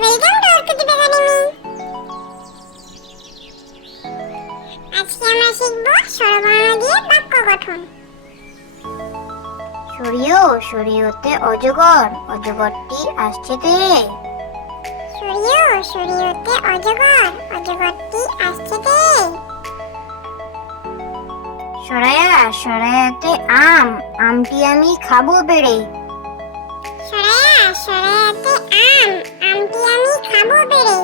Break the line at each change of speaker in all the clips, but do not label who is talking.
welcome to অর্কুটিপ academy আজকে আমরা শিখব স্বরবর্ণ দিয়ে বাক্য গঠন
সূর্য সূর্যতে অজগর অজগরটি আসছে তে
সূর্য সূর্যতে অজগর অজগরটি আসছে তে
সরায়া সরায়াতে আম আমটি আমি খাবো বেড়ে
সরায়া সরায়াতে আম রুটি আমি খাবো পেরে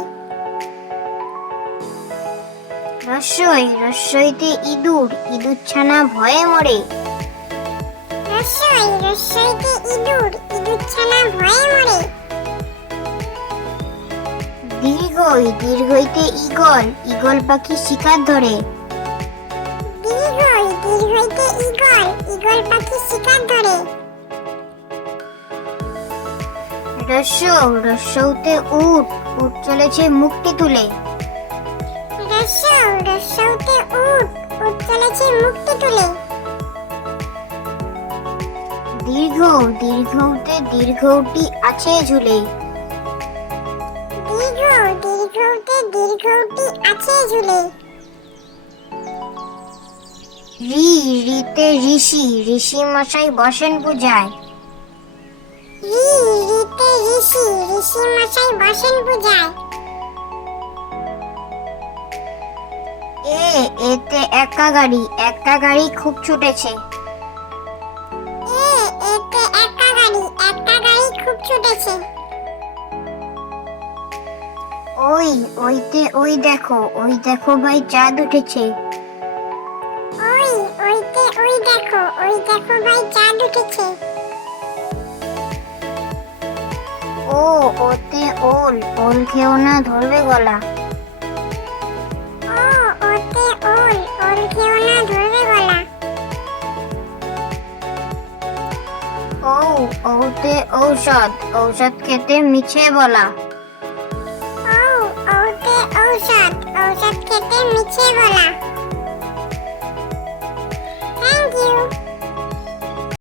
রসই রসইতে ইঁদুর ইঁদুর ছানা ভয়ে মরে
রসই রসইতে ইঁদুর ইঁদুর ছানা ভয়ে মরে
দীর্ঘই দীর্ঘইতে ইগল ইগল পাখি শিকার ধরে
দীর্ঘই দীর্ঘইতে ইগল ইগল পাখি শিকার ধরে
রস্য রস্যতে উঠ উঠ চলেছে মুক্তি তুলে
রস্য রস্যতে উঠ উঠ চলেছে মুক্তি তুলে
দীর্ঘ দীর্ঘতে দীর্ঘটি আছে ঝুলে
দীর্ঘ দীর্ঘতে দীর্ঘটি আছে ঝুলে
রি রিতে ঋষি ঋষি মশাই বসেন পূজায়
রি রিতে ঋষি ঋষি মশাই বসেন বুঝায়
এ এতে একা গাড়ি একা গাড়ি খুব ছুটেছে
এ এতে একা গাড়ি একা গাড়ি খুব ছুটেছে
ওই ওইতে ওই দেখো ওই দেখো ভাই চাঁদ উঠেছে ও ওতে ওল ওল খেও না ধরবে গলা ওতে ঔষধ ঔষধ খেতে মিছে বলা
ও ওতে ঔষধ ঔষধ খেতে মিছে বলা